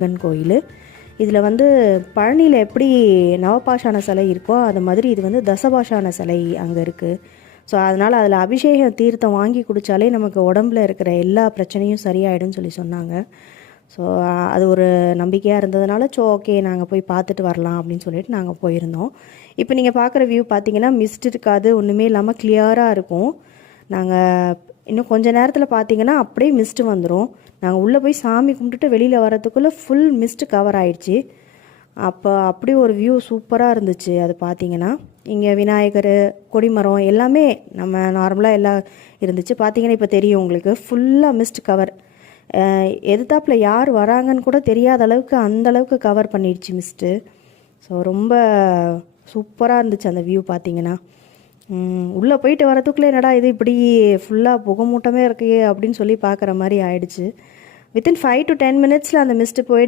முருகன் கோயில். இதில் வந்து பழனியில் எப்படி நவபாஷான சிலை இருக்கோ அது மாதிரி இது வந்து தசபாஷான சிலை அங்கே இருக்குது. ஸோ அதனால் அதில் அபிஷேகம் தீர்த்தம் வாங்கி குடித்தாலே நமக்கு உடம்புல இருக்கிற எல்லா பிரச்சனையும் சரியாயிடும்னு சொல்லி சொன்னாங்க. ஸோ அது ஒரு நம்பிக்கையாக இருந்ததுனால ஓகே நாங்கள் போய் பார்த்துட்டு வரலாம் அப்படின்னு சொல்லிட்டு நாங்கள் போயிருந்தோம். இப்போ நீங்கள் பார்க்குற வியூ பார்த்தீங்கன்னா மிஸ்ட் இருக்காது, ஒன்றுமே இல்லாமல் கிளியராக இருக்கும். நாங்கள் இன்னும் கொஞ்ச நேரத்தில் பார்த்தீங்கன்னா அப்படியே மிஸ்ட்டு வந்துடும். நாங்கள் உள்ளே போய் சாமி கும்பிட்டுட்டு வெளியில் வரதுக்குள்ளே ஃபுல் மிஸ்ட்டு கவர் ஆயிடுச்சு. அப்போ அப்படி ஒரு வியூ சூப்பராக இருந்துச்சு. அது பார்த்தீங்கன்னா இங்கே விநாயகர், கொடிமரம் எல்லாமே நம்ம நார்மலாக எல்லாம் இருந்துச்சு. பார்த்தீங்கன்னா இப்போ தெரியும் உங்களுக்கு ஃபுல்லாக மிஸ்ட் கவர். எதிர்த்தாப்பில் யார் வராங்கன்னு கூட தெரியாத அளவுக்கு அந்தளவுக்கு கவர் பண்ணிடுச்சு மிஸ்ட்டு. ஸோ ரொம்ப சூப்பராக இருந்துச்சு அந்த வியூ பார்த்தீங்கன்னா. உள்ளே போயிட்டு வரதுக்குள்ளே என்னடா இது இப்படி ஃபுல்லாக புகை மூட்டமே இருக்கே அப்படின்னு சொல்லி பார்க்குற மாதிரி ஆயிடுச்சு. வித்தின் 5 to 10 minutes அந்த மிஸ்ட்டு போயிடுச்சு.